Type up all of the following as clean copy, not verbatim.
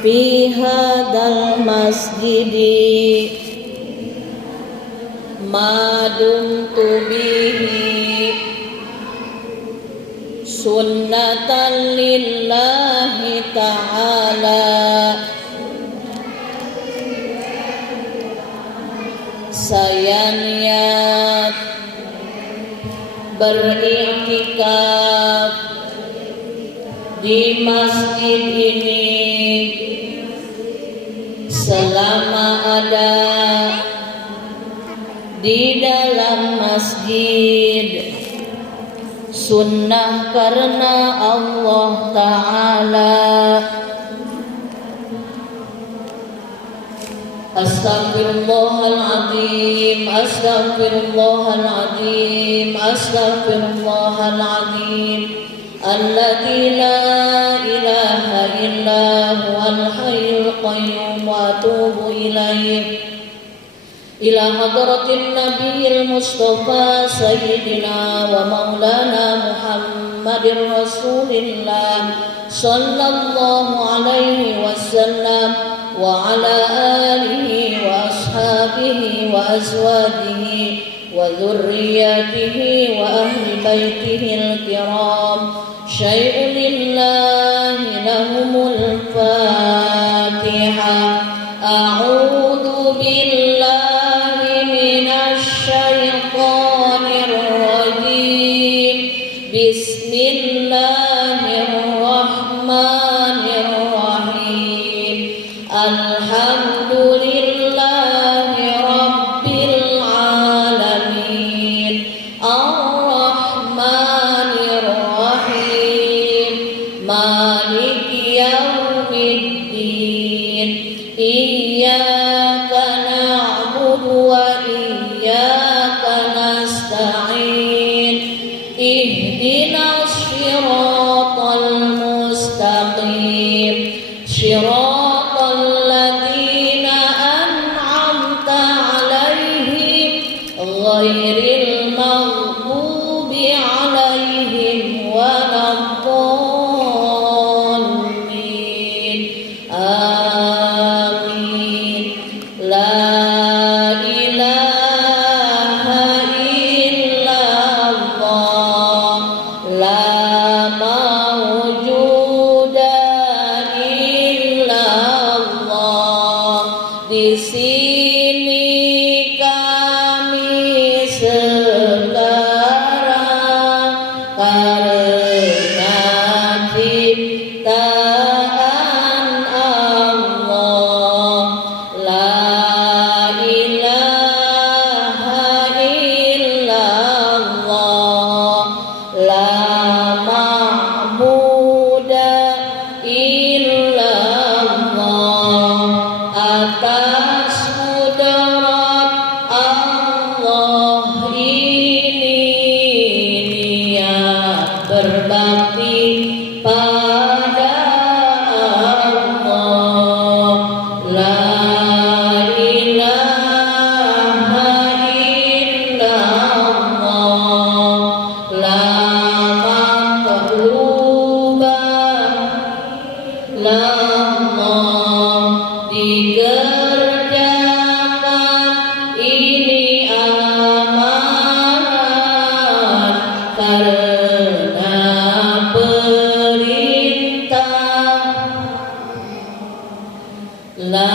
fi hadal masjidi ma dumtu bihi sunnatan lillahi ta'ala. Saya niat beriktikaf di masjid ini selama ada di dalam masjid, sunnah karena Allah Ta'ala. Astaghfirullahaladzim, astaghfirullahaladzim, astaghfirullahaladzim. Alladzi la ilaha illa huwal hayyul qayyum wa atubu ilaih. Ila hadratin nabiyil mustafa sayyidina wa maulana Muhammadir Rasulillah sallallahu alaihi wasallam wa ala alihi wa ashabihi wa azwajihi wa dhurriyyatihi wa ahli baitihil kiram. Syai'un lillahi lahumul Fatiha. A'udzu billahi minasy syaithanir rajim. Bismillahirrahmanirrahim. Alhamdulillahi rabbil alamin. Ar-Rahmanir Rahim. Maliki yaumiddin. Iyyaka na'budu wa iyyaka nasta'in. Ihdinas siratal mustaqim. Siratal ladzina an'amta 'alaihim ghairil maghdubi 'alaihim waladdallin. Amin. La ilaha illallah, la mawjuda illallah. Di sini kami sekarang karena ciptaan Allah. La ilaha illallah, la ma'buda illallah. Atas kudrat Allah ini niat berbakti pada Allah. La ilaha illallah, la maqluba illallah. Dikerjakan ini amanat karena perintah. La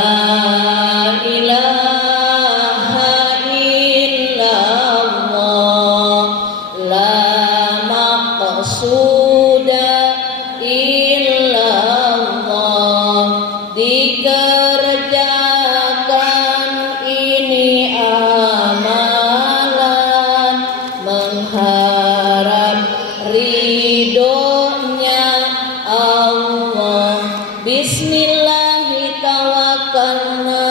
ilaha illallah, la maqsuda illallah. Dikerjakan ini amalan mengharap ridhonya Allah. Bismillahi tawakkalna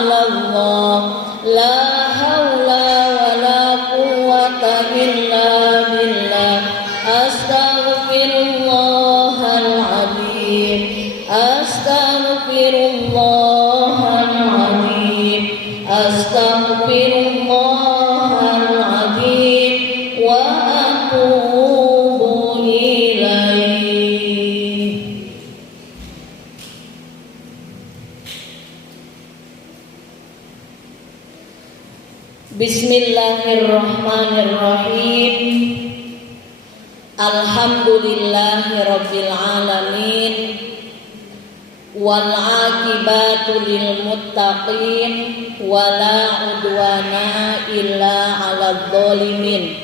'alallah, la haula wala quwwata illa billah. Astaghfirullahaladzim, astaghfirullahaladzim, astaghfirullahaladzim wa atubu ilaih. Bismillahirrahmanirrahim. Alhamdulillahirabbil alamin. Wal 'aqibatu lil muttaqin wala 'udwana illa 'alal zalimin.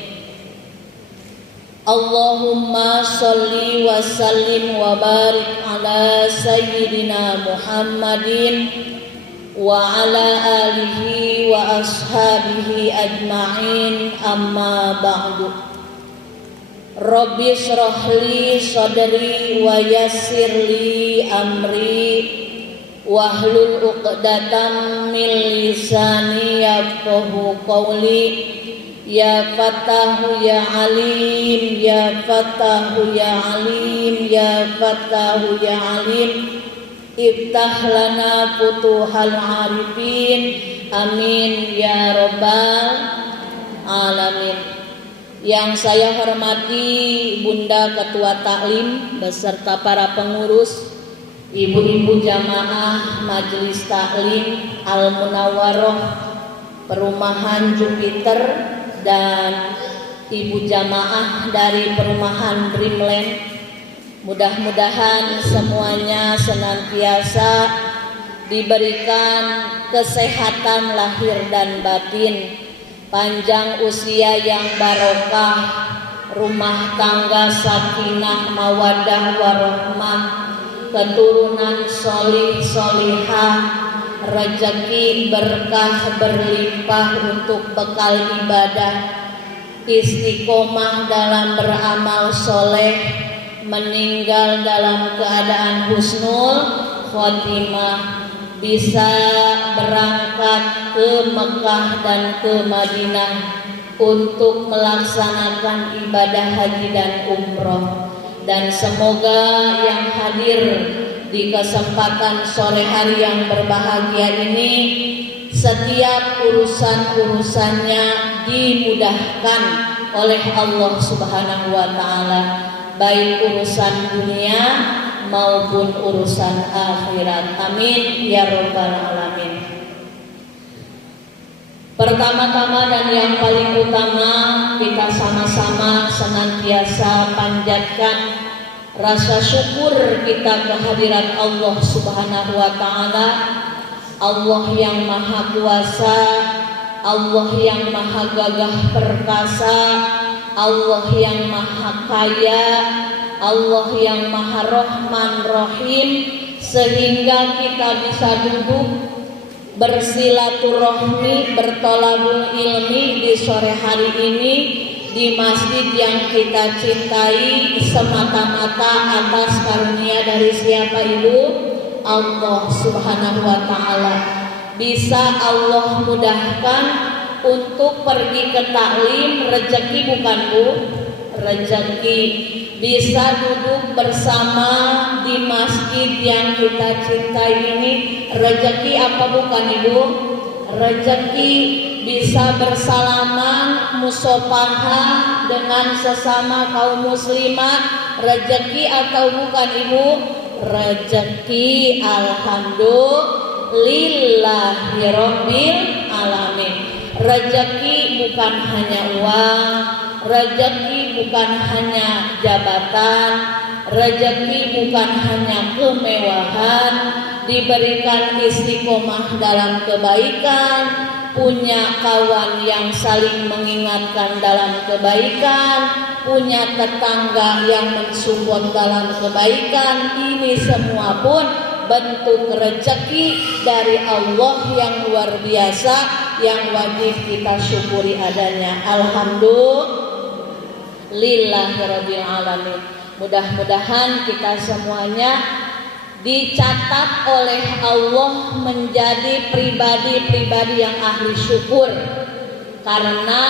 Allahumma shalli wa sallim wa barik ala sayyidina Muhammadin wa ala alihi wa ashabihi ajma'in, amma ba'du. Rabbi shrah li sadri wa yassir li amri wahlul 'uqdatam min lisani yafqahu qawli. Ya Fattahu ya Alim, ya Fattahu ya Alim, ya Fattahu ya Alim, iftah lana futuhal arifin, amin ya rabbal alamin. Yang saya hormati Bunda Ketua Taklim beserta para pengurus, ibu-ibu jamaah Majelis Taklim Al-Munawwaroh Perumahan Jupiter dan ibu jamaah dari Perumahan Dreamland, mudah-mudahan semuanya senantiasa diberikan kesehatan lahir dan batin, panjang usia yang barokah, rumah tangga sakinah mawaddah warahmah, keturunan sholih sholihah, rezeki berkah berlimpah untuk bekal ibadah, istiqomah dalam beramal soleh, meninggal dalam keadaan husnul khotimah, bisa berangkat ke Mekah dan ke Madinah untuk melaksanakan ibadah haji dan umroh. Dan semoga yang hadir di kesempatan sore hari yang berbahagia ini, setiap urusan-urusannya dimudahkan oleh Allah Subhanahu wa Ta'ala, baik urusan dunia maupun urusan akhirat. Amin ya rabbal alamin. Pertama-tama dan yang paling utama, kita sama-sama senantiasa panjatkan rasa syukur kita kehadiran Allah Subhanahu wa Ta'ala, Allah yang maha kuasa, Allah yang maha gagah perkasa, Allah yang maha kaya, Allah yang maha Rahman Rahim, sehingga kita bisa duduk bersilaturahmi, bertolabul ilmi di sore hari ini di masjid yang kita cintai semata-mata atas karunia dari siapa Ibu? Allah Subhanahu wa Ta'ala. Bisa Allah mudahkan untuk pergi ke taklim, rezeki bukan Bu? Rezeki. Bisa duduk bersama di masjid yang kita cintai ini, rezeki apa bukan Ibu? Rezeki. Bisa bersalaman musofahah dengan sesama kaum muslimat, rezeki atau bukan Ibu? Rezeki. Alhamdulillahirabbil alamin. Rezeki bukan hanya uang, rezeki bukan hanya jabatan, rezeki bukan hanya kemewahan, diberikan istiqomah dalam kebaikan, punya kawan yang saling mengingatkan dalam kebaikan, punya tetangga yang mensupport dalam kebaikan. Ini semua pun bentuk rezeki dari Allah yang luar biasa, yang wajib kita syukuri adanya. Alhamdulillahirabbil alamin. Mudah-mudahan kita semuanya dicatat oleh Allah menjadi pribadi-pribadi yang ahli syukur. Karena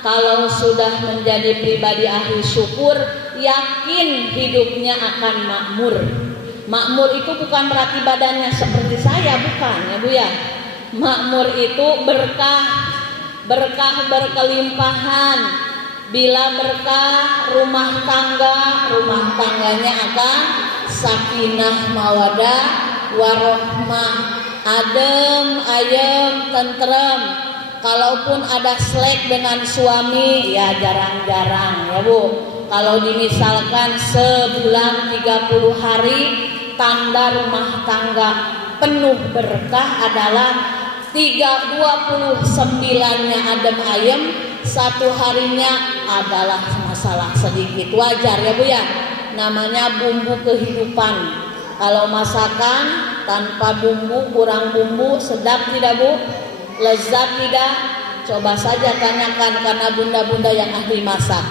kalau sudah menjadi pribadi ahli syukur, yakin hidupnya akan makmur. Makmur itu bukan berarti badannya seperti saya, bukan ya Bu ya. Makmur itu berkah, berkah berkelimpahan. Bila berkah rumah tangganya akan sakinah mawadah warahmah, adem ayem tentrem. Kalaupun ada selek dengan suami ya jarang-jarang ya Bu. Kalau dimisalkan sebulan 30 hari, tanda rumah tangga penuh berkah adalah 29-nya adem ayem, 1 harinya adalah masalah sedikit. Wajar ya Bu ya, namanya bumbu kehidupan. Kalau masakan tanpa bumbu, kurang bumbu, sedap tidak Bu? Lezat tidak? Coba saja tanyakan karena bunda-bunda yang ahli masak.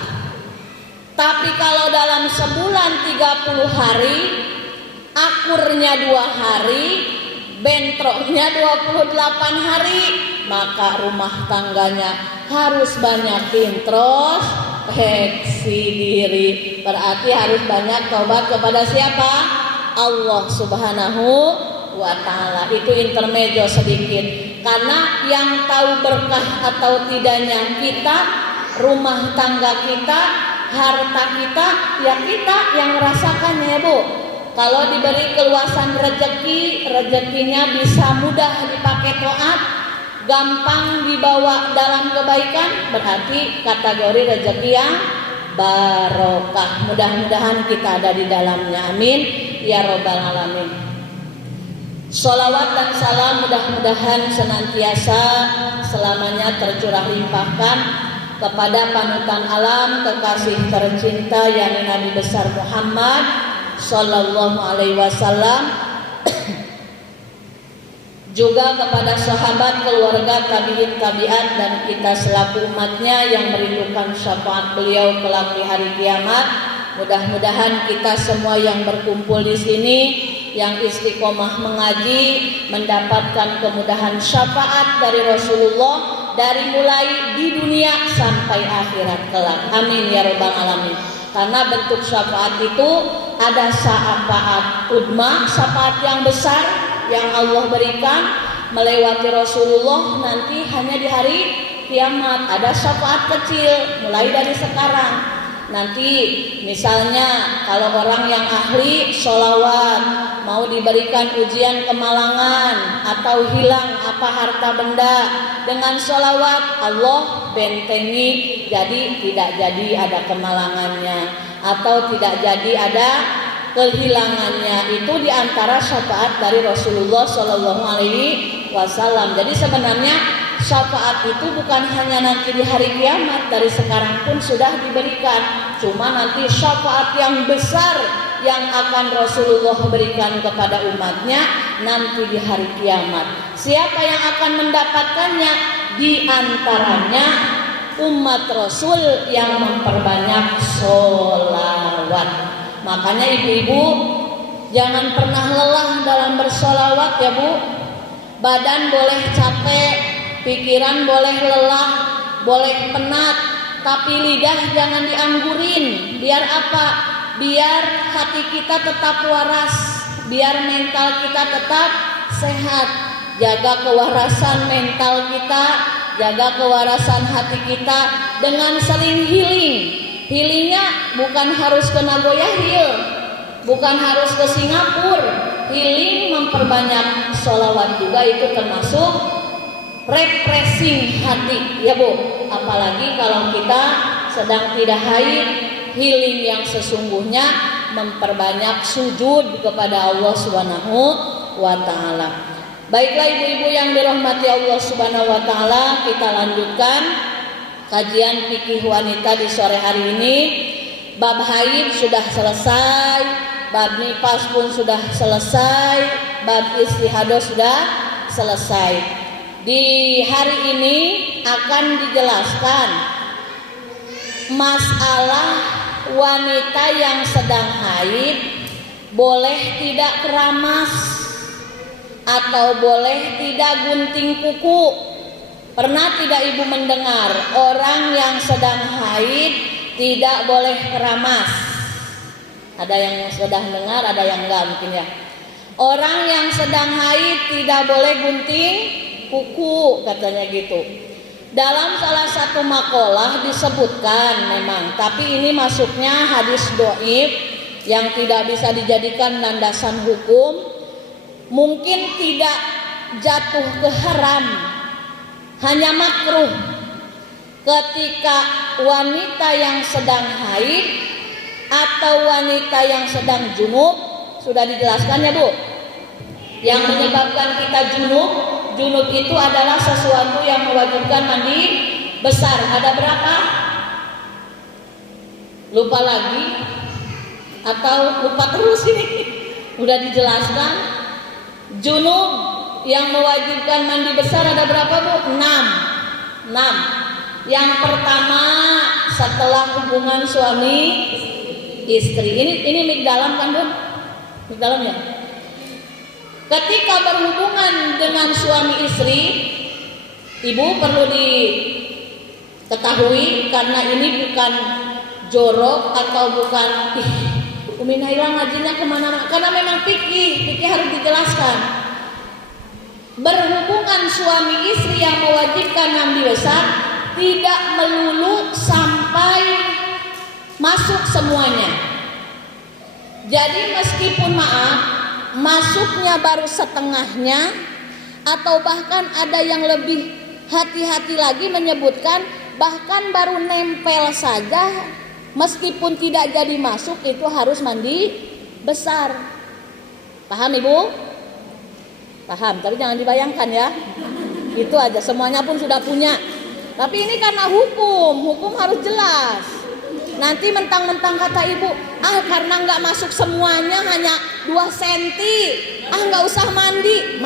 Tapi kalau dalam sebulan 30 hari, akurnya 2 hari, bentroknya 28 hari, maka rumah tangganya harus banyak introspeksi diri. Berarti harus banyak taubat kepada siapa? Allah Subhanahu wa ta'ala. Itu intermezzo sedikit. Karena yang tahu berkah atau tidaknya kita, rumah tangga kita, harta kita, ya kita yang merasakannya ya Bu. Kalau diberi keluasan rezeki, rezekinya bisa mudah dipakai taat, gampang dibawa dalam kebaikan, berarti kategori rezeki yang barokah. Mudah-mudahan kita ada di dalamnya. Amin ya robbal alamin. Sholawat dan salam mudah-mudahan senantiasa selamanya tercurah limpahkan kepada panutan alam, kekasih tercinta yakni Nabi besar Muhammad sallallahu alaihi wasallam, juga kepada sahabat, keluarga, tabi'in, tabi'at, dan kita selaku umatnya yang merindukan syafaat beliau kelak di hari kiamat. Mudah-mudahan kita semua yang berkumpul di sini, yang istiqomah mengaji, mendapatkan kemudahan syafaat dari Rasulullah dari mulai di dunia sampai akhirat kelak. Amin ya rabbal alamin. Karena bentuk syafaat itu ada syafaat udma, syafaat yang besar yang Allah berikan melewati Rasulullah nanti hanya di hari kiamat. Ada syafaat kecil mulai dari sekarang. Nanti misalnya kalau orang yang ahli sholawat mau diberikan ujian kemalangan atau hilang apa harta benda, dengan sholawat Allah bentengi jadi tidak jadi ada kemalangannya atau tidak jadi ada kehilangannya. Itu diantara syafaat dari Rasulullah Shallallahu Alaihi Wasallam. Jadi sebenarnya syafaat itu bukan hanya nanti di hari kiamat, dari sekarang pun sudah diberikan. Cuma nanti syafaat yang besar yang akan Rasulullah berikan kepada umatnya nanti di hari kiamat. Siapa yang akan mendapatkannya? Di antaranya umat Rasul yang memperbanyak sholawat. Makanya ibu-ibu jangan pernah lelah dalam bersolawat ya Bu. Badan boleh capek, pikiran boleh lelah, boleh penat, tapi lidah jangan dianggurin. Biar apa? Biar hati kita tetap waras, biar mental kita tetap sehat. Jaga kewarasan mental kita, jaga kewarasan hati kita dengan sering healing. Healingnya bukan harus ke Nagoya Hill, bukan harus ke Singapura. Healing memperbanyak sholawat juga itu termasuk refreshing hati ya Bu. Apalagi kalau kita sedang tidak haid, healing yang sesungguhnya memperbanyak sujud kepada Allah Subhanahu wa ta'ala. Baiklah ibu-ibu yang dirahmati Allah Subhanahu wa ta'ala, kita lanjutkan kajian fikih wanita di sore hari ini. Bab haid sudah selesai, bab nifas pun sudah selesai, bab istihadah sudah selesai. Di hari ini akan dijelaskan masalah wanita yang sedang haid boleh tidak keramas atau boleh tidak gunting kuku. Pernah tidak ibu mendengar orang yang sedang haid tidak boleh keramas? Ada yang sudah dengar, ada yang enggak mungkin ya. Orang yang sedang haid tidak boleh gunting kuku katanya gitu. Dalam salah satu makalah disebutkan memang, tapi ini masuknya hadis dhaif yang tidak bisa dijadikan landasan hukum. Mungkin tidak jatuh ke haram, Hanya makruh ketika wanita yang sedang haid atau wanita yang sedang junub. Sudah dijelaskan ya Bu. Yang menyebabkan kita junub itu adalah sesuatu yang mewajibkan mandi besar. Ada berapa? Lupa lagi atau lupa terus ini? Udah dijelaskan. Junub yang mewajibkan mandi besar ada berapa Bu? 6. Yang pertama setelah hubungan suami istri. Ini mik dalam kan Bu? Mik dalam ya? Ketika berhubungan dengan suami istri, Ibu perlu diketahui karena ini bukan jorok atau bukan Umi Naila ngajinya kemana-mana, karena memang fikih harus dijelaskan. Berhubungan suami istri yang mewajibkan mandi besar tidak melulu sampai masuk semuanya. Jadi meskipun masuknya baru setengahnya, atau bahkan ada yang lebih hati-hati lagi menyebutkan bahkan baru nempel saja, meskipun tidak jadi masuk itu harus mandi besar. Paham Ibu? Paham, tapi jangan dibayangkan ya. Itu aja, semuanya pun sudah punya. Tapi ini karena hukum harus jelas. Nanti mentang-mentang kata Ibu, karena nggak masuk semuanya hanya 2 cm, nggak usah mandi.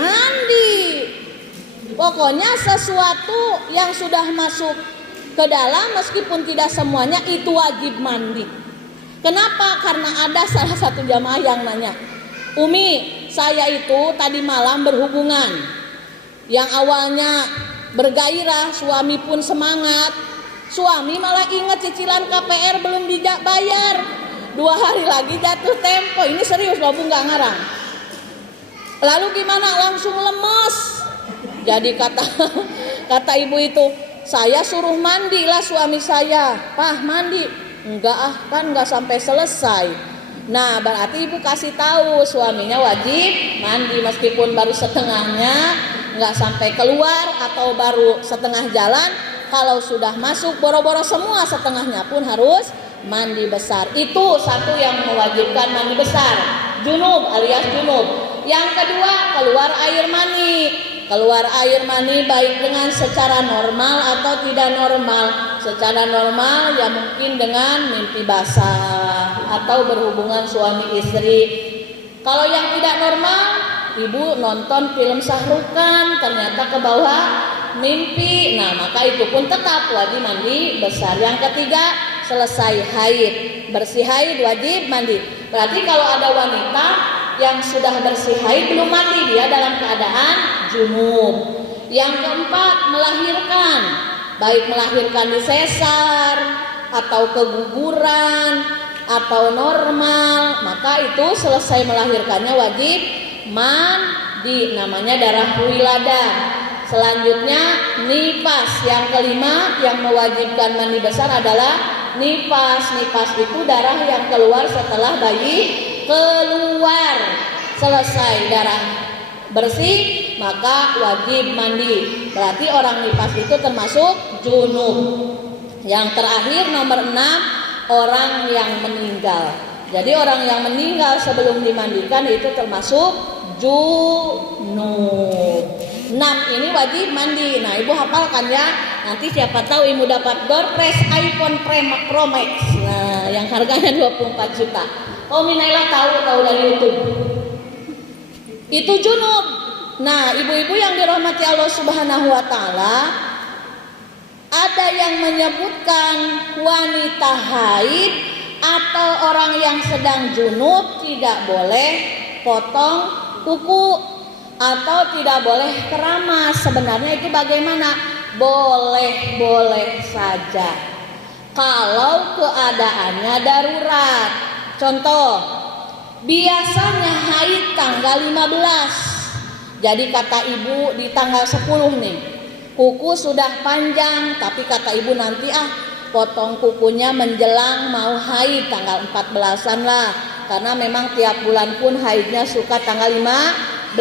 Pokoknya sesuatu yang sudah masuk ke dalam meskipun tidak semuanya itu wajib mandi. Kenapa? Karena ada salah satu jamaah yang nanya, Umi, saya itu tadi malam berhubungan, yang awalnya bergairah, suami pun semangat, suami malah ingat cicilan KPR belum bayar, 2 hari lagi jatuh tempo. Ini serius loh Bu, nggak ngarang. Lalu gimana? Langsung lemes. Jadi kata ibu itu, saya suruh mandilah suami saya. Pah, mandi? Enggak kan nggak sampai selesai. Nah berarti ibu kasih tahu suaminya wajib mandi meskipun baru setengahnya, nggak sampai keluar atau baru setengah jalan. Kalau sudah masuk boro-boro semua setengahnya pun harus mandi besar. Itu satu yang mewajibkan mandi besar, junub alias junub. Yang kedua, keluar air mani. Keluar air mani baik dengan secara normal atau tidak normal. Secara normal ya mungkin dengan mimpi basah atau berhubungan suami istri. Kalau yang tidak normal, ibu nonton film Sahrukan ternyata ke bawah mimpi, nah maka itu pun tetap wajib mandi besar. Yang ketiga, selesai haid, bersih haid wajib mandi. Berarti kalau ada wanita yang sudah bersih haid belum mandi, dia dalam keadaan junub. Yang keempat, melahirkan, baik melahirkan di sesar atau keguguran atau normal, maka itu selesai melahirkannya wajib mandi, namanya darah wiladah. Selanjutnya nifas, yang kelima yang mewajibkan mandi besar adalah nifas. Nifas itu darah yang keluar setelah bayi keluar. Selesai darah bersih maka wajib mandi. Berarti orang nifas itu termasuk junub. Yang terakhir nomor 6, orang yang meninggal. Jadi orang yang meninggal sebelum dimandikan itu termasuk junub. 6 ini wajib mandi. Nah ibu hafalkan ya. Nanti siapa tahu ibu dapat door prize iPhone Pro Max. Nah yang harganya 24 juta. Oh Minaila tahu dari YouTube. Itu junub. Nah ibu-ibu yang dirahmati Allah Subhanahu Wa Taala, ada yang menyebutkan wanita haid atau orang yang sedang junub tidak boleh potong kuku atau tidak boleh keramas. Sebenarnya itu bagaimana? Boleh saja kalau keadaannya darurat. Contoh, biasanya haid tanggal 15. Jadi kata ibu di tanggal 10 nih, kuku sudah panjang, tapi kata ibu nanti potong kukunya menjelang mau haid tanggal 14-an lah. Karena memang tiap bulan pun haidnya suka tanggal 15.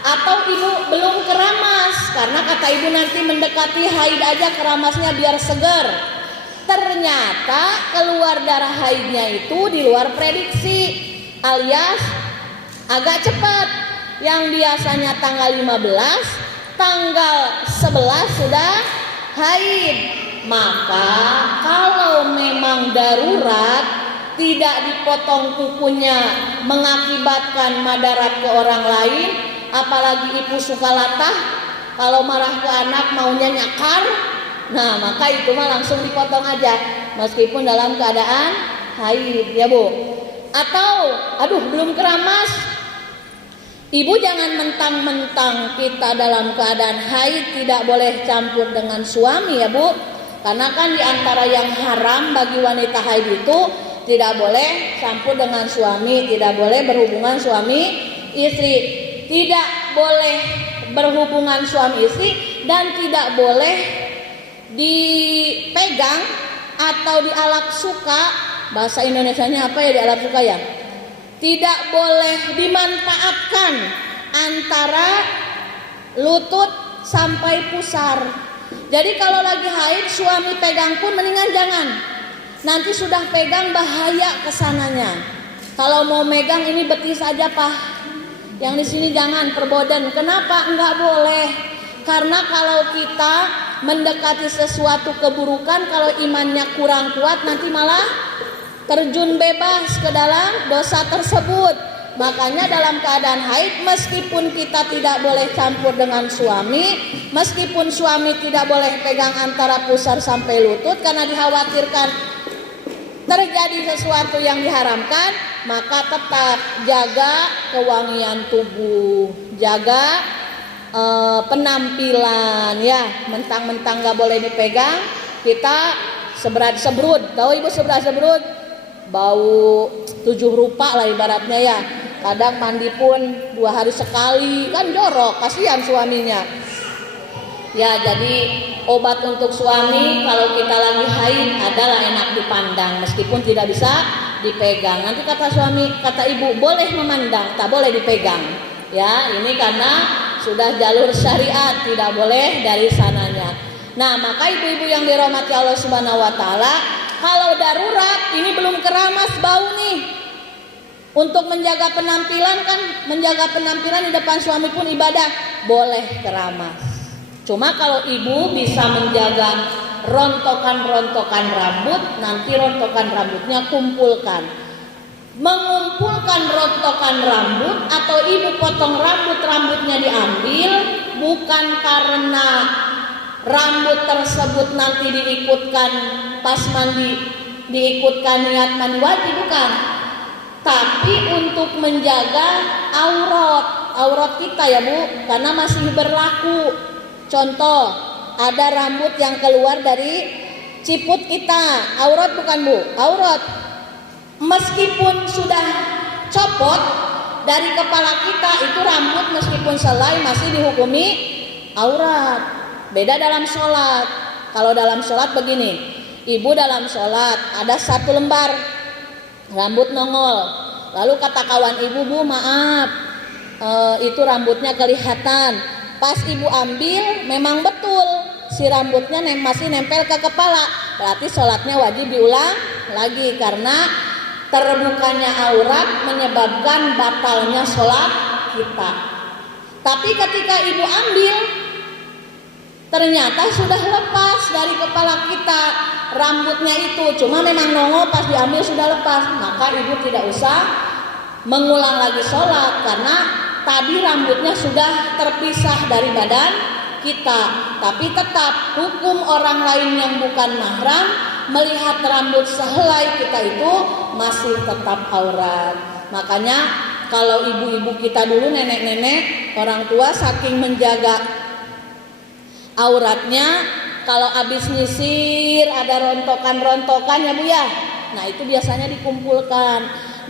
Atau ibu belum keramas, karena kata ibu nanti mendekati haid aja keramasnya biar seger. Ternyata keluar darah haidnya itu di luar prediksi, alias agak cepat. Yang biasanya tanggal 15, tanggal 11 sudah haid. Maka kalau memang darurat, tidak dipotong kukunya mengakibatkan madarat ke orang lain, apalagi ibu suka latah, kalau marah ke anak maunya nyakar, nah maka itu mah langsung dipotong aja meskipun dalam keadaan haid, ya Bu. Atau aduh belum keramas, ibu jangan mentang-mentang kita dalam keadaan haid tidak boleh campur dengan suami, ya Bu. Karena kan diantara yang haram bagi wanita haid itu tidak boleh campur dengan suami, tidak boleh berhubungan suami istri, tidak boleh berhubungan suami istri, dan tidak boleh dipegang atau dialap suka. Bahasa Indonesianya apa ya dialap suka ya? Tidak boleh dimanfaatkan antara lutut sampai pusar. Jadi kalau lagi haid suami pegang pun mendingan jangan. Nanti sudah pegang bahaya kesananya. Kalau mau megang ini betis aja Pak. Yang di sini jangan perboden. Kenapa? Enggak boleh. Karena kalau kita mendekati sesuatu keburukan, kalau imannya kurang kuat nanti malah terjun bebas ke dalam dosa tersebut. Makanya dalam keadaan haid meskipun kita tidak boleh campur dengan suami, meskipun suami tidak boleh pegang antara pusar sampai lutut karena dikhawatirkan terjadi sesuatu yang diharamkan, maka tetap jaga kewangian tubuh, jaga penampilan ya. Mentang-mentang gak boleh dipegang, kita sebrut, tahu ibu sebrut, bau 7 rupa lah ibaratnya ya. Kadang mandi pun 2 hari sekali, kan jorok, kasihan suaminya. Ya, jadi obat untuk suami kalau kita lagi haid adalah enak dipandang meskipun tidak bisa dipegang. Nanti kata suami, kata ibu boleh memandang, tak boleh dipegang. Ya, ini karena sudah jalur syariat, tidak boleh dari sananya. Nah, maka ibu-ibu yang dirahmati Allah Subhanahu wa taala, kalau darurat ini belum keramas bau nih. Untuk menjaga penampilan kan, menjaga penampilan di depan suami pun ibadah, boleh keramas. Cuma kalau ibu bisa menjaga rontokan-rontokan rambut, nanti rontokan rambutnya kumpulkan. Mengumpulkan rontokan rambut atau ibu potong rambutnya diambil bukan karena rambut tersebut nanti diikutkan pas mandi, diikutkan niat mandi wajib, bukan. Tapi untuk menjaga aurat kita ya Bu, karena masih berlaku. Contoh, ada rambut yang keluar dari ciput kita, aurat bukan Bu? Aurat. Meskipun sudah copot dari kepala kita, itu rambut meskipun selai masih dihukumi aurat. Beda dalam sholat. Kalau dalam sholat begini, ibu dalam sholat ada 1 lembar rambut nongol, lalu kata kawan ibu, Bu maaf, itu rambutnya kelihatan. Pas ibu ambil memang betul si rambutnya masih nempel ke kepala, berarti sholatnya wajib diulang lagi karena terbukanya aurat menyebabkan batalnya sholat kita. Tapi ketika ibu ambil ternyata sudah lepas dari kepala kita rambutnya itu, cuma memang nongol pas diambil sudah lepas, maka ibu tidak usah mengulang lagi sholat karena tadi rambutnya sudah terpisah dari badan kita. Tapi tetap hukum orang lain yang bukan mahram melihat rambut sehelai kita itu masih tetap aurat. Makanya kalau ibu-ibu kita dulu, nenek-nenek, orang tua saking menjaga auratnya, kalau habis nyisir ada rontokan-rontokan ya Bu ya. Nah itu biasanya dikumpulkan.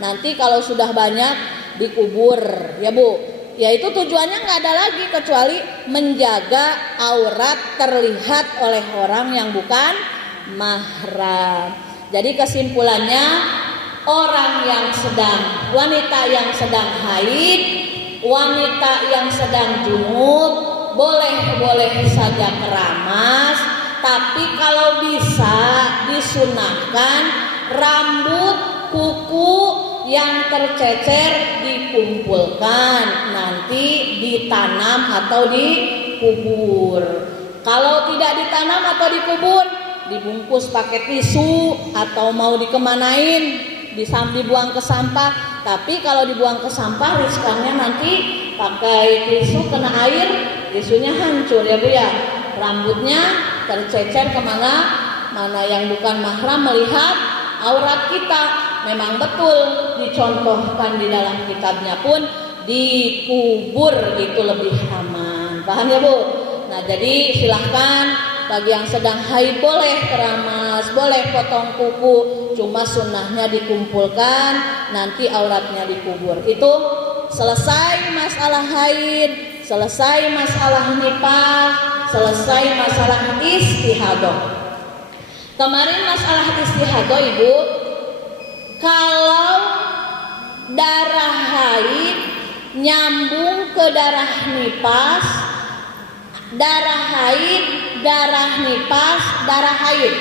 Nanti kalau sudah banyak dikubur ya Bu. Ya itu tujuannya nggak ada lagi kecuali menjaga aurat terlihat oleh orang yang bukan mahram. Jadi kesimpulannya, wanita yang sedang haid wanita yang sedang junub boleh-boleh saja keramas, tapi kalau bisa disunahkan rambut kuku yang tercecer dikumpulkan, nanti ditanam atau dikubur. Kalau tidak ditanam atau dikubur, dibungkus pakai tisu atau mau dikemanain, dibuang ke sampah. Tapi kalau dibuang ke sampah riskannya nanti pakai tisu kena air, tisunya hancur ya Bu ya. Rambutnya tercecer kemana, mana yang bukan mahram melihat aurat kita. Memang betul dicontohkan di dalam kitabnya pun dikubur itu lebih aman. Paham ya Bu? Nah jadi silahkan bagi yang sedang haid boleh keramas, boleh potong kuku, cuma sunnahnya dikumpulkan, nanti auratnya dikubur. Itu selesai masalah haid, selesai masalah nifas, selesai masalah istihadah. Kemarin masalah istihadah Ibu, kalau darah haid nyambung ke darah nifas, darah haid, darah nifas, darah haid.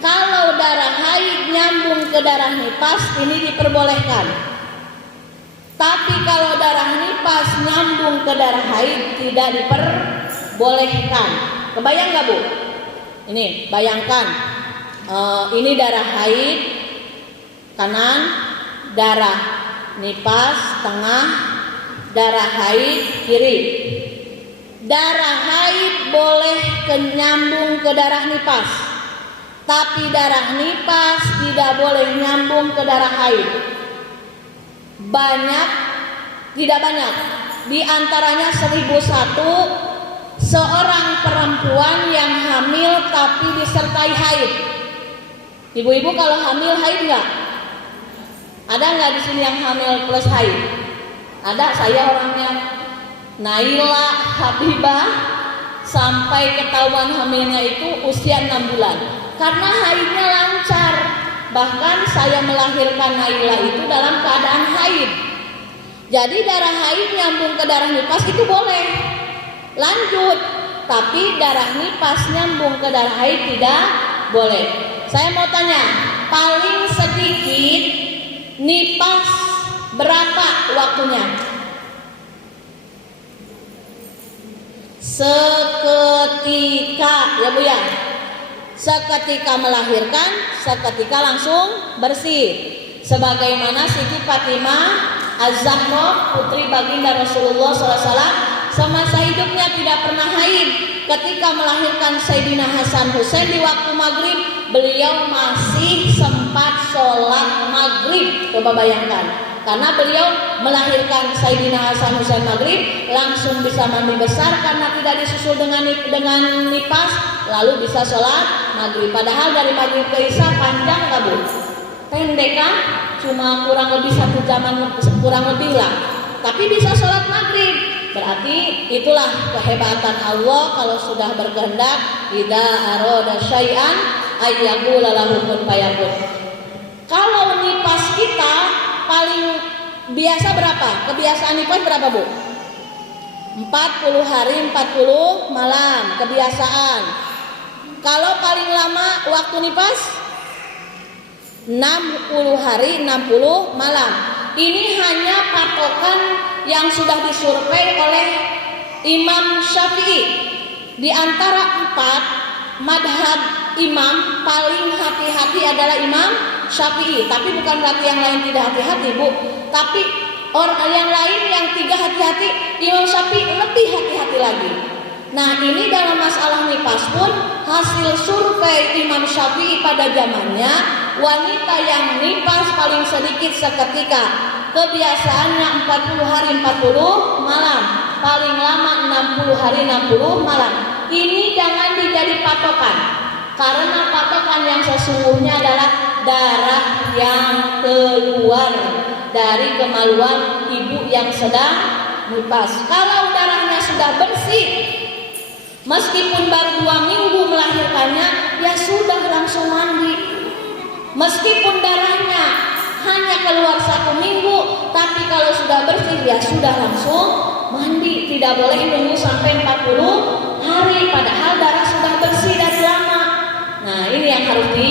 Kalau darah haid nyambung ke darah nifas, ini diperbolehkan. Tapi kalau darah nifas nyambung ke darah haid, tidak diperbolehkan. Kebayang gak Bu? Ini bayangkan, ini darah haid kanan, darah nifas tengah, darah haid kiri. Darah haid boleh nyambung ke darah nifas, tapi darah nifas tidak boleh nyambung ke darah haid. Banyak, tidak banyak, di antaranya 1001 seorang perempuan yang hamil tapi disertai haid. Ibu-ibu kalau hamil haid nggak? Ada nggak di sini yang hamil plus haid? Ada, saya orangnya. Naila Habibah sampai ketahuan hamilnya itu usia 6 bulan karena haidnya lancar. Bahkan saya melahirkan Naila itu dalam keadaan haid. Jadi darah haid nyambung ke darah nifas itu boleh lanjut, tapi darah nifas nyambung ke darah haid tidak boleh. Saya mau tanya, paling sedikit nifas berapa waktunya? Seketika ya Bu ya. Seketika melahirkan, seketika langsung bersih. Sebagaimana Siti Fatimah Az-Zahra putri baginda Rasulullah SAW semasa hidupnya tidak pernah haid. Ketika melahirkan Sayyidina Hasan Husain di waktu maghrib, beliau masih sempat sholat maghrib. Coba bayangkan. Karena beliau melahirkan Sayyidina Hasan Husain maghrib, langsung bisa mandi besar karena tidak disusul dengan nifas, lalu bisa sholat maghrib. Padahal dari maghrib ke isya panjang nggak Bu? Pendek kan? Cuma kurang lebih 1 jaman, kurang lebih lah. Tapi bisa sholat maghrib. Berarti itulah kehebatan Allah kalau sudah berkehendak. Idza arada syai'an ayyaqula lahu kun fayakun. Kalau nifas kita paling biasa berapa? Kebiasaan nifas berapa Bu? 40 hari 40 malam kebiasaan. Kalau paling lama waktu nifas 60 hari 60 malam. Ini hanya patokan yang sudah disurvei oleh Imam Syafi'i. Di antara 4 madhab imam paling hati-hati adalah Imam Syafi'i. Tapi bukan berarti yang lain tidak hati-hati Bu. Tapi orang yang lain yang 3 hati-hati, Imam Syafi'i lebih hati-hati lagi. Nah ini dalam masalah nifas pun hasil survei Imam Syafi'i pada zamannya, wanita yang nifas paling sedikit seketika. Kebiasaannya 40 hari 40 malam, paling lama 60 hari 60 malam. Ini jangan dijadi patokan, karena patokan yang sesungguhnya adalah darah yang keluar dari kemaluan ibu yang sedang nifas. Kalau darahnya sudah bersih, meskipun baru 2 minggu melahirkannya, ya sudah langsung mandi. Meskipun darahnya hanya keluar 1 minggu, tapi kalau sudah bersih ya sudah langsung mandi, tidak boleh nunggu sampai 40 hari padahal darah sudah bersih dari lama. Nah, ini yang harus di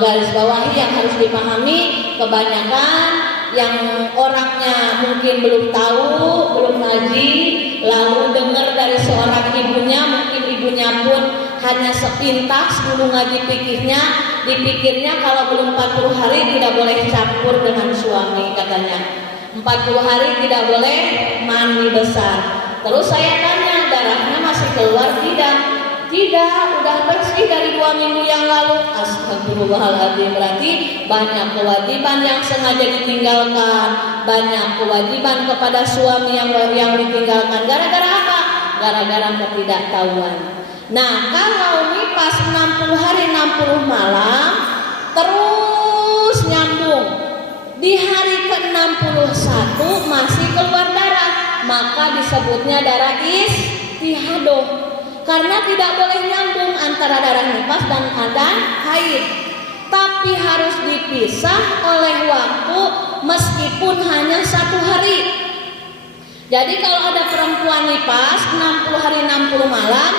garis bawahi, yang harus dipahami. Kebanyakan yang orangnya mungkin belum tahu, belum ngaji, lalu dengar dari seorang ibunya, mungkin ibunya pun hanya sepintas dulu ngaji dipikirnya kalau belum 40 hari tidak boleh campur dengan suami katanya. 40 hari tidak boleh mandi besar. Terus saya tanya, darahnya masih keluar tidak? Tidak, udah bersih dari 2 minggu yang lalu. Astagfirullahaladzim, berarti banyak kewajiban yang sengaja ditinggalkan, banyak kewajiban kepada suami yang ditinggalkan. Gara-gara apa? Gara-gara ketidaktahuan. Nah, kalau nipas 60 hari 60 malam terus nyambung, di hari ke-61 masih keluar darah, maka disebutnya darah istihadah. Karena tidak boleh nyambung antara darah nifas dan ada haid, tapi harus dipisah oleh waktu meskipun hanya 1 hari. Jadi kalau ada perempuan nifas 60 hari 60 malam,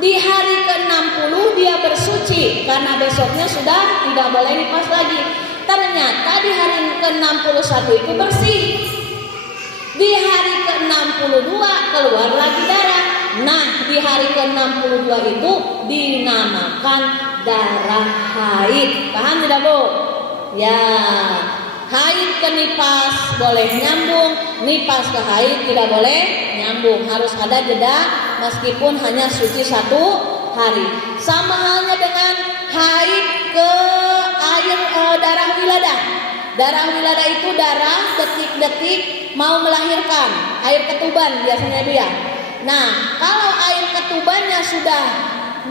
di hari ke-60 dia bersuci karena besoknya sudah tidak boleh nifas lagi. Ternyata di hari ke-61 itu bersih. Di hari ke-62 keluar lagi darah. Nah, di hari ke-62 itu dinamakan darah haid. Paham tidak, Bu? Ya, haid ke nifas boleh nyambung, nifas ke haid tidak boleh nyambung. Harus ada jeda meskipun hanya suci 1 hari. Sama halnya dengan haid ke air darah wiladah. Darah wiladah itu darah detik-detik mau melahirkan, air ketuban biasanya Bu ya. Nah, kalau air ketubannya sudah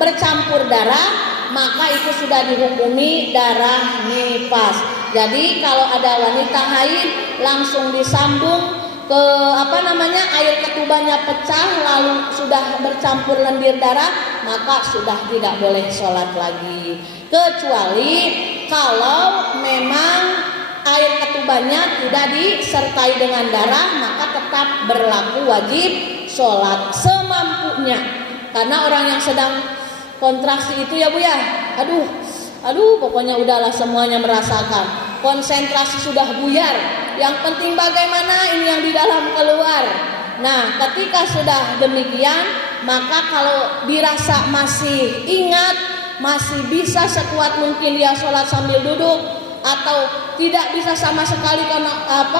bercampur darah, maka itu sudah dihukumi darah nifas. Jadi kalau ada wanita haid langsung disambung ke air ketubannya pecah lalu sudah bercampur lendir darah, maka sudah tidak boleh sholat lagi. Kecuali kalau memang air ketubannya tidak disertai dengan darah, maka tetap berlaku wajib sholat semampunya. Karena orang yang sedang kontraksi itu ya Bu ya, aduh pokoknya udahlah semuanya merasakan. Konsentrasi sudah buyar, yang penting bagaimana ini yang di dalam keluar. Nah, ketika sudah demikian, maka kalau dirasa masih ingat, masih bisa sekuat mungkin dia sholat sambil duduk, atau tidak bisa sama sekali karena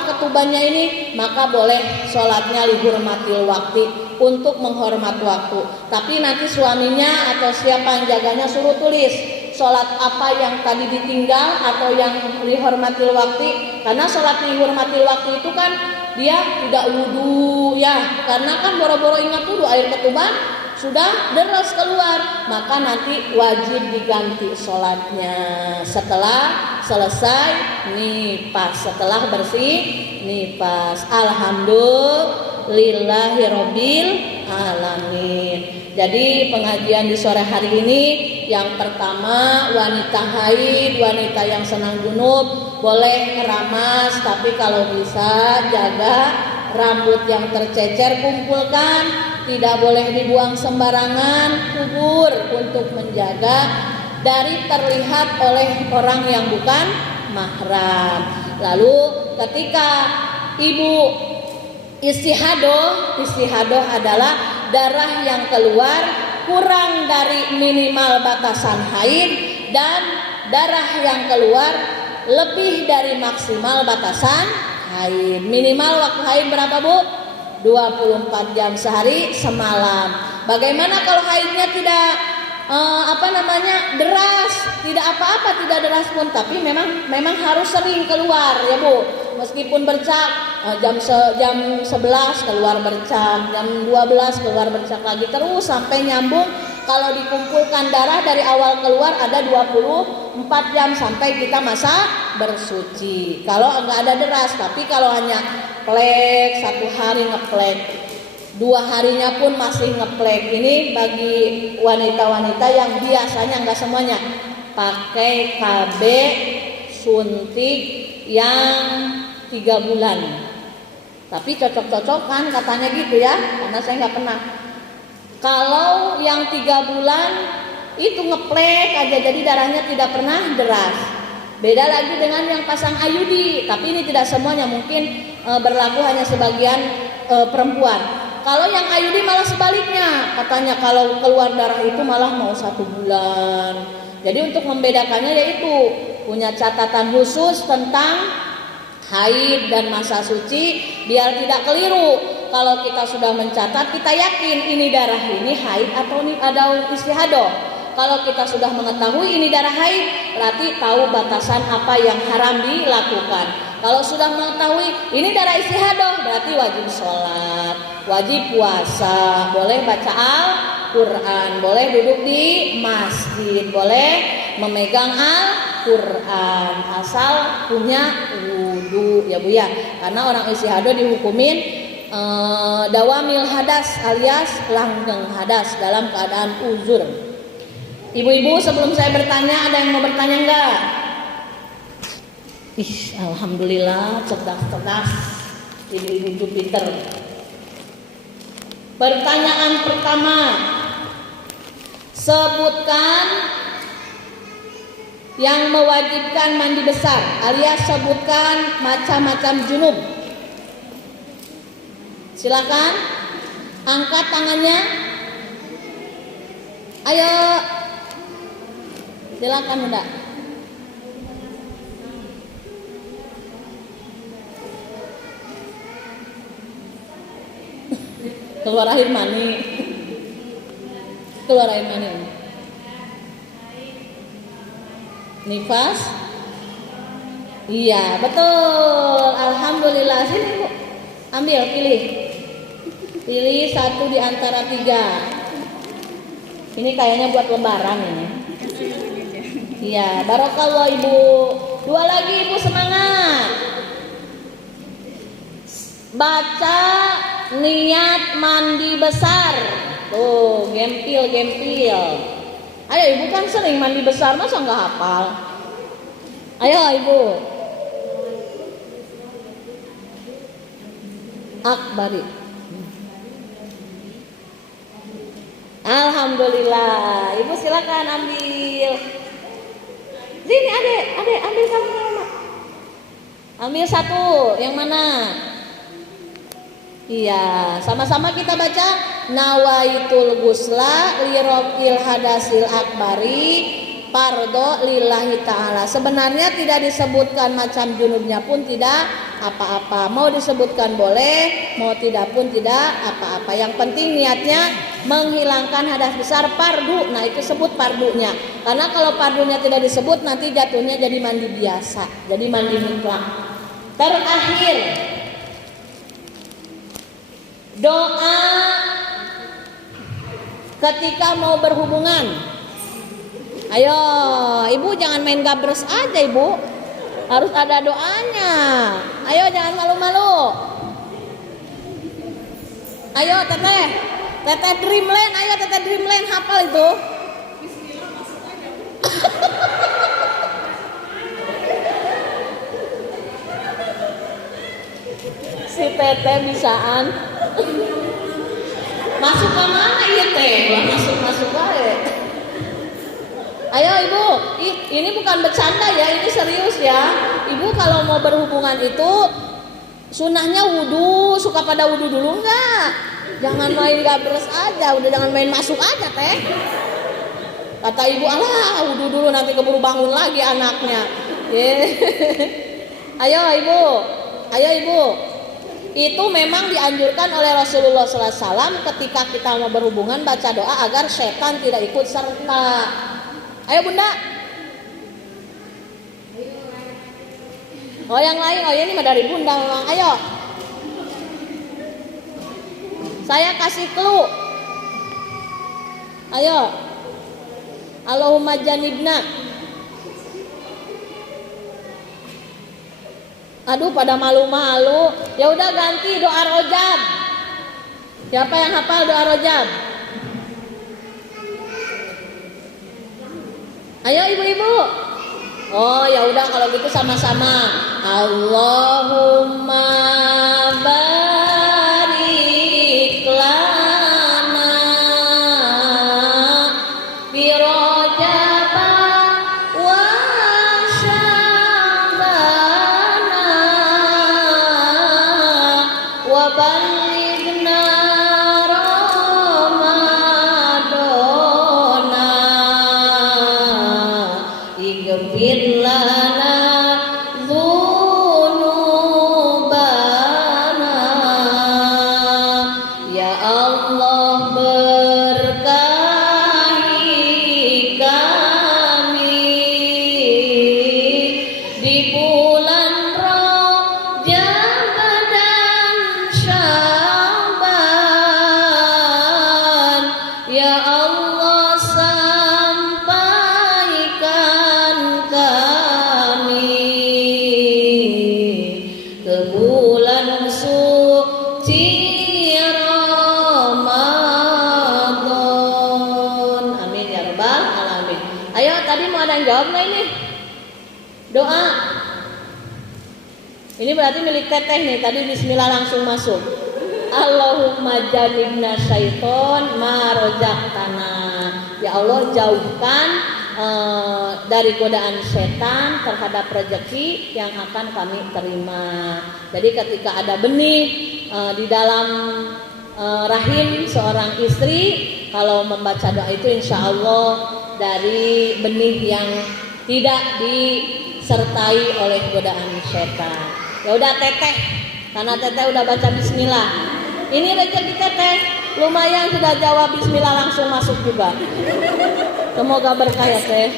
ketubannya ini, maka boleh sholatnya lihurmatil waktu, untuk menghormat waktu. Tapi nanti suaminya atau siapa yang jaganya suruh tulis sholat apa yang tadi ditinggal atau yang lihurmatil waktu. Karena sholat lihurmatil waktu itu kan dia tidak wudu ya, karena kan boro-boro ingat wudu, air ketuban sudah deras keluar, maka nanti wajib diganti sholatnya setelah selesai nifas, setelah bersih nifas. Alhamdulillahirabbil alamin. Jadi pengajian di sore hari ini, yang pertama wanita haid, wanita yang senang junub boleh keramas, tapi kalau bisa jaga rambut yang tercecer kumpulkan. Tidak boleh dibuang sembarangan, kubur untuk menjaga dari terlihat oleh orang yang bukan mahram. Lalu ketika ibu istihadoh adalah darah yang keluar kurang dari minimal batasan haid, dan darah yang keluar lebih dari maksimal batasan haid. Minimal waktu haid berapa Bu? 24 jam sehari semalam. Bagaimana kalau haidnya tidak deras, tidak apa-apa, tidak deras pun, tapi memang harus sering keluar ya Bu. Meskipun bercak jam 11 keluar bercak, jam 12 keluar bercak lagi, terus sampai nyambung. Kalau dikumpulkan darah dari awal keluar ada 24 jam sampai kita masa bersuci. Kalau enggak ada deras, tapi kalau hanya plek, 1 hari ngeplek, 2 harinya pun masih ngeplek. Ini bagi wanita-wanita yang biasanya enggak semuanya pakai KB, suntik, yang 3 bulan. Tapi cocok-cocokan katanya gitu ya, karena saya nggak pernah. Kalau yang 3 bulan itu ngeplek aja, jadi darahnya tidak pernah deras. Beda lagi dengan yang pasang IUD, tapi ini tidak semuanya, mungkin berlaku hanya sebagian perempuan. Kalau yang IUD malah sebaliknya, katanya kalau keluar darah itu malah mau 1 bulan. Jadi untuk membedakannya yaitu punya catatan khusus tentang haid dan masa suci biar tidak keliru. Kalau kita sudah mencatat, kita yakin ini darah ini haid atau ini ada istihadah. Kalau kita sudah mengetahui ini darah haid, berarti tahu batasan apa yang haram dilakukan. Kalau sudah mengetahui ini darah istihadah, berarti wajib sholat, wajib puasa, boleh baca Al-Quran, boleh duduk di masjid, boleh memegang Al-Quran, asal punya wudu ya Bu ya. Karena orang istihadah dihukumin dawamil hadas alias langgeng hadas dalam keadaan uzur. Ibu-ibu, sebelum saya bertanya, ada yang mau bertanya enggak? Alhamdulillah, cerdas-cerdas ibu-ibu Jupiter. Pertanyaan pertama, sebutkan yang mewajibkan mandi besar, alias sebutkan macam-macam junub. Silakan angkat tangannya. Ayo, silakan Bunda. Keluar air mani. Keluar air mani. Nifas. Iya, betul. Alhamdulillah. Sini Bu. Ambil, pilih. Pilih 1 di antara 3. Ini kayaknya buat lebaran ini. Iya, barokallah Ibu. 2 lagi Ibu, semangat. Baca niat mandi besar. Tuh, gempil. Ayo Ibu, kan sering mandi besar, masa nggak hafal? Ayo Ibu. Akbari. Alhamdulillah. Ibu silakan ambil. Sini adek ambil kamu mama. Ambil 1, yang mana? Iya, sama-sama kita baca nawaitul gusla lirofil hadasil akbari pardo lillahi ta'ala. Sebenarnya tidak disebutkan macam junubnya pun tidak apa-apa. Mau disebutkan boleh, mau tidak pun tidak apa-apa. Yang penting niatnya menghilangkan hadas besar pardu. Nah itu sebut pardunya. Karena kalau pardunya tidak disebut nanti jatuhnya jadi mandi biasa, jadi mandi mutlak. Terakhir, doa ketika mau berhubungan. Ayo Ibu, jangan main gabres aja Ibu, harus ada doanya. Ayo jangan malu-malu. Ayo teteh Dreamland, ayo teteh Dreamland, hafal itu. Si teteh bisaan. Masuk ke mana iya teh? Masuk aja. Ayo Ibu, ini bukan bercanda ya, ini serius ya. Ibu kalau mau berhubungan itu sunahnya wudu, suka pada wudu dulu enggak? Jangan main gabres aja, udah jangan main masuk aja teh. Kata Ibu, alah wudu dulu nanti keburu bangun lagi anaknya. Ayo Ibu. Itu memang dianjurkan oleh Rasulullah SAW ketika kita mau berhubungan baca doa agar setan tidak ikut serta. Ayo Bunda. Oh yang lain, oh ini mah dari Bunda memang. Ayo. Saya kasih clue. Ayo. Allahumma janibna. Aduh pada malu-malu. Ya udah ganti doa rojab. Siapa yang hafal doa rojab? Ayo ibu-ibu. Oh ya udah kalau gitu sama-sama. Allahumma barik lana fi Rajab wa Sya'bana wa ballighna Ramadana ighfir lana dzunubana. Ya Allah berkahi kami di bulan Rajab dan Sya'ban. Ya Allah sampaikan kami ke bulan suci Ramadan. Amin ya rabbal alamin. Ayo tadi mau ada yang jawab nggak ini? Doa. Ini berarti milik teteh nih. Tadi bismillah langsung masuk. Allahumma jannibna syaiton ma razaqtana. Ya Allah jauhkan dari godaan setan terhadap rezeki yang akan kami terima. Jadi ketika ada benih di dalam rahim seorang istri, kalau membaca doa itu insya Allah dari benih yang tidak disertai oleh godaan setan. Ya udah teteh, karena teteh udah baca bismillah. Ini rezeki teteh lumayan sudah jawab bismillah langsung masuk juga. Semoga berkah ya teh.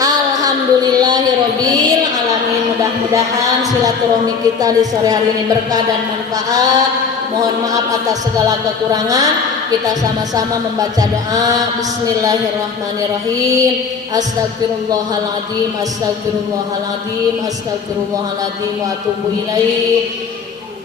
Alhamdulillahirabbil alamin. Mudah-mudahan silaturahmi kita di sore hari ini berkah dan manfaat. Mohon maaf atas segala kekurangan. Kita sama-sama membaca doa. Bismillahirrahmanirrahim. Astagfirullahaladzim, astagfirullahaladzim, astagfirullahaladzim wa atubu ilaih.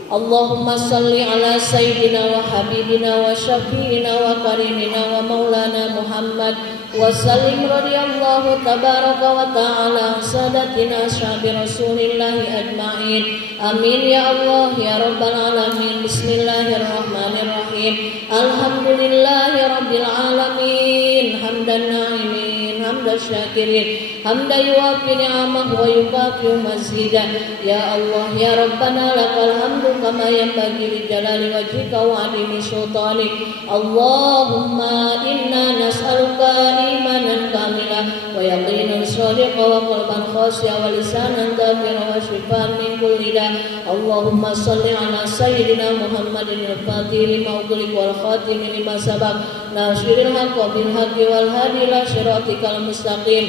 Allahumma salli ala sayyidina wa habibina wa syafi'ina wa karimina wa maulana Muhammad wa sallim radiyallahu tabaraka wa ta'ala sadatina ashabi rasulillahi ajma'in. Amin ya Allah ya rabbal alamin. Bismillahirrahmanirrahim. Alhamdulillahi rabbil alamin. Hamdan na'imin, hamdan syakirin, hamdan yuwafi ni'amah wa yukafi mazidah. Ya Allah ya Rabbana lakal hamdu kama yanbaghi li jalali wajhika wa 'azimi sultanik. Allahumma inna nas'aluka imanan kamilan wa yaqinan shadiqan wa qalban khashi'an wa lisanan dhakiran wa shifaan min kulli da'. Allahumma shalli ala sayyidina Muhammadin al-fatih lima ughliqa wal khatim lima sabaq nasiril haqqi bil haqqi wal hadi ila siratikal mustaqim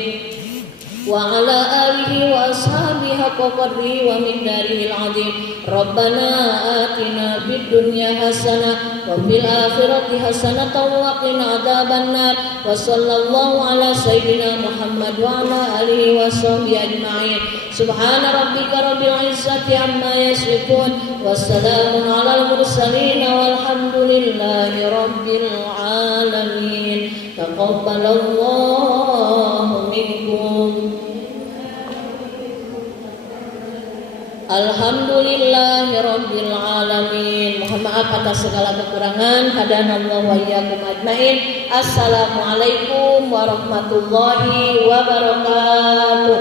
wa ala alihi wa ashabihi haqqa qadri wa miqdarihil azim. Rabbana atina fid dunya hasanah wa fil akhirati hasanatan wa qina adzabannar. Wa sallallahu ala sayyidina Muhammad wa ala alihi wa sahbihi ajma'in. Subhana rabbika rabbil izzati amma yasifun wa salamun alal mursalin walhamdulillahi rabbil alamin. Taqabbalallahu minkum. Alhamdulillahi rabbil alamin. Mohon maaf atas segala kekurangan. Hadanallahu wa iyyakum ajmain. Assalamualaikum warahmatullahi wabarakatuh.